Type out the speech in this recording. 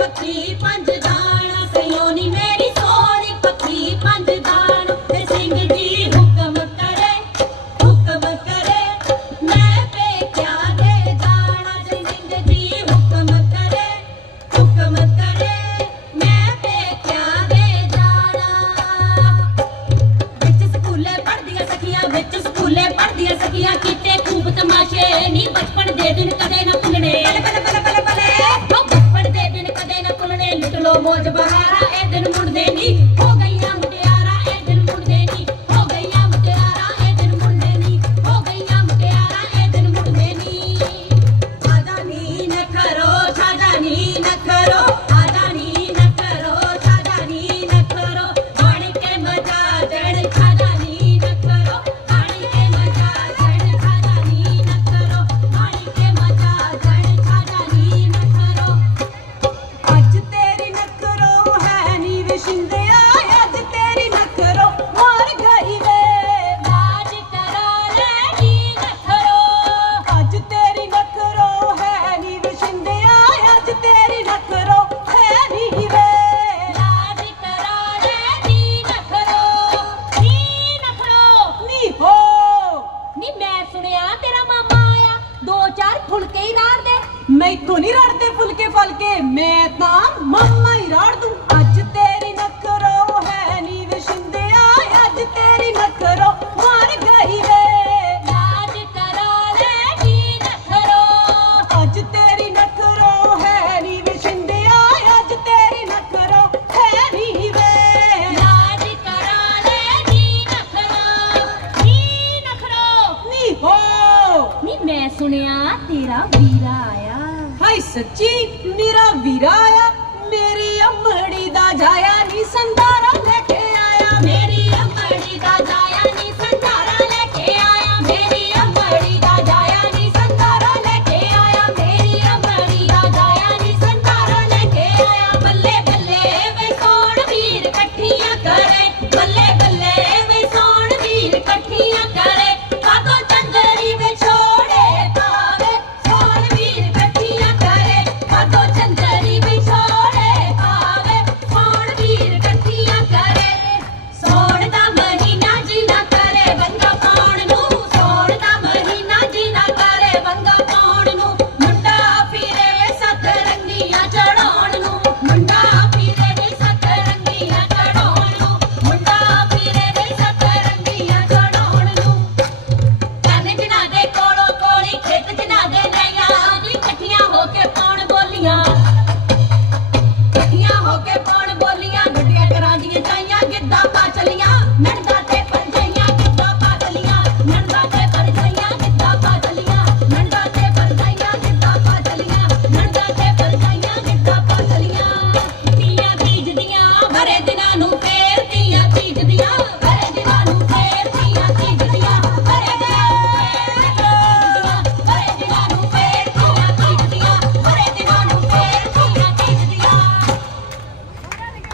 ਪੱਖੀ ਪੰਜ ਦਾਣਾ ਸਿਓਨੀ ਮੇਰੀ ਸੋਹਣੀ ਪੱਖੀ ਪੰਜ ਦਾਣਾ ਤੇ ਸਿੰਘ ਜੀ ਹੁਕਮ ਕਰੇ ਹੁਕਮ ਕਰੇ। ਮੈਂ ਪੇਕਿਆ ਦੇ ਦਾਣਾ ਤੇ ਸਿੰਘ ਜੀ ਹੁਕਮ ਕਰੇ ਹੁਕਮ ਕਰੇ। ਮੈਂ ਪੇਕਿਆ ਦੇ ਦਾਣਾ ਵਿੱਚ ਸਕੂਲੇ ਪੜਦੀਆਂ ਸਖੀਆਂ, ਵਿੱਚ ਸਕੂਲੇ ਪੜਦੀਆਂ ਸਖੀਆਂ Watch your back. ਫੁਲਕੇ ਹੀ ਰਾੜ ਦੇ ਮੈਥੋਂ ਨਹੀਂ ਰੜਦੇ ਫੁਲਕੇ ਫਲਕੇ ਮੈਂ ਤਾਂ ਮੰਮਾ ਹੀ ਰਾੜ ਦੂੰ। ਸੁਣਿਆ, ਤੇਰਾ ਵੀਰਾ ਆਇਆ। ਹਾਏ ਸੱਚੀ, ਮੇਰਾ ਵੀਰਾ ਆਇਆ। ਮੇਰੀ ਅੰਮੜੀ ਦਾ ਜਾਇਆ ਨਹੀਂ ਸੰਧਾਰਾ ਲੈ ਕੇ ਆਇਆ। ਮੇਰੀ ਅੰਮੜੀ ਦਾ ਜਾਇਆ ਨਹੀਂ ਸੰਧਾਰਾ ਲੈ ਕੇ ਆਇਆ। ਮੇਰੀ ਅੰਮੜੀ ਦਾ ਜਾਇਆ ਨਹੀਂ ਸੰਧਾਰਾ ਲੈ ਕੇ ਆਇਆ। ਮੇਰੀ ਅੰਮੜੀ ਦਾ ਜਾਇਆ ਨਹੀਂ ਸੰਧਾਰਾ ਲੈ ਕੇ ਆਇਆ। ਬੱਲੇ ਬੱਲੇ ਵੇ ਕੌਣ ਵੀਰ ਇਕੱਠੀਆਂ ਕਰੇ। ਬੱਲੇ Ali, to the other.